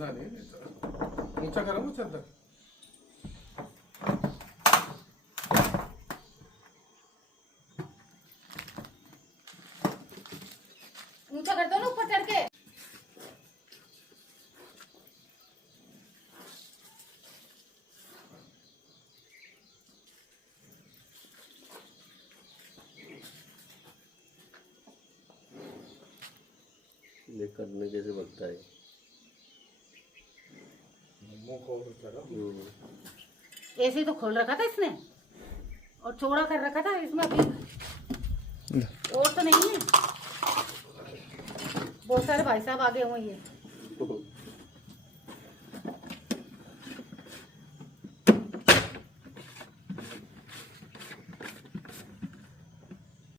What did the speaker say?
उतना नहीं, ऊंचा करो मुझे अंदर। ऊंचा कर दो ना ऊपर चढ़ के। देख करने कैसे बनता है। मुंह खोल के चढ़ो। ऐसे ही तो खोल रखा था इसने और चौड़ा कर रखा था इसमें, अभी और तो नहीं है। बहुत सारे भाई साहब आगे हुए हैं।